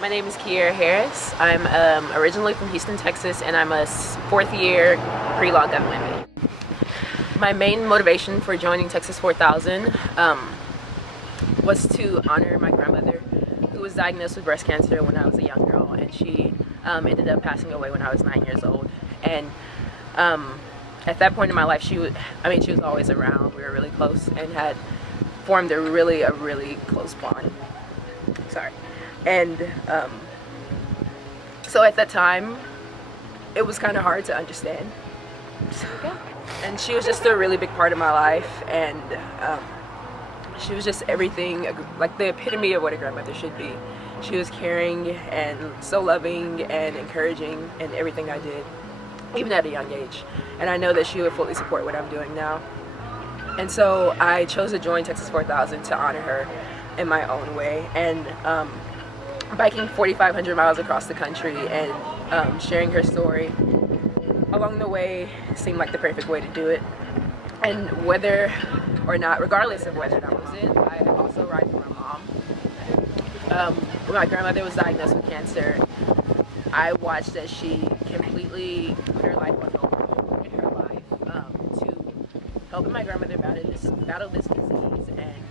My name is Kiara. I'm originally from Houston, Texas, and I'm a fourth year pre-law government major. My main motivation for joining Texas 4000 was to honor my grandmother, who was diagnosed with breast cancer when I was a young girl, and she ended up passing away when I was 9 years old. And at that point in my life, she was always around. We were really close and had formed a really close bond. Sorry. And so at that time, it was kind of hard to understand. And she was just a really big part of my life, and she was just everything, like the epitome of what a grandmother should be. She was caring and so loving and encouraging in everything I did, even at a young age. And I know that she would fully support what I'm doing now. And so I chose to join Texas 4000 to honor her in my own way. And biking 4,500 miles across the country and sharing her story along the way seemed like the perfect way to do it. And whether or not, regardless of whether that was it, I also ride for my mom. When my grandmother was diagnosed with cancer, I watched as she completely put her life on hold in her life to helping my grandmother battle this disease and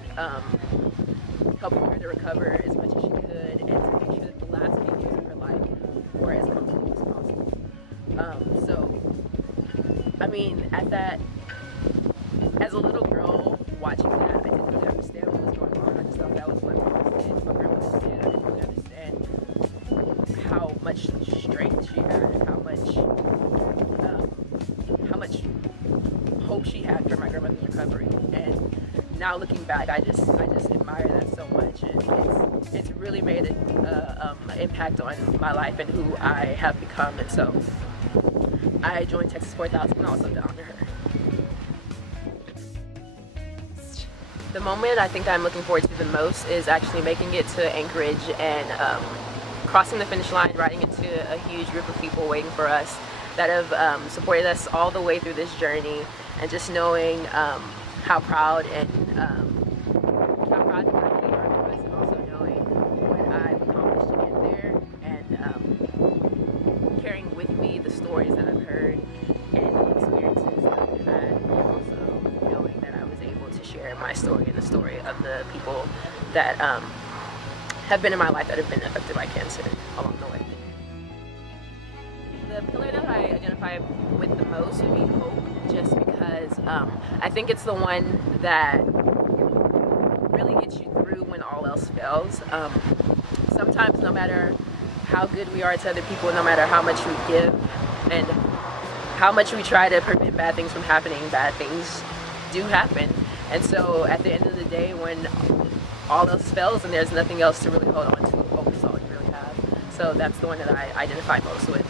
helping her to recover as much as she could, and to make sure that the last few years of her life were as comfortable as possible. As a little girl watching that, I didn't really understand what was going on. I just thought that was what my grandmother did. I didn't really understand how much strength she had and how much hope she had for my grandmother's recovery. And now looking back, I just admire that so much, and it's really made an impact on my life and who I have become. And so I joined Texas 4000 also to honor her. The moment I think I'm looking forward to the most is actually making it to Anchorage and crossing the finish line, riding into a huge group of people waiting for us that have supported us all the way through this journey, and just knowing how proud and how proud they are of us, and also knowing what I've accomplished to get there, and carrying with me the stories that I've heard and the experiences that I've had, and also knowing that I was able to share my story and the story of the people that have been in my life that have been affected by cancer along the way. The pillar that I identify with the most would be hope, just because I think it's the one that really gets you through when all else fails. Sometimes, no matter how good we are to other people, no matter how much we give and how much we try to prevent bad things from happening, bad things do happen. And so at the end of the day, when all else fails and there's nothing else to really hold on to, hope is all you really have. So that's the one that I identify most with.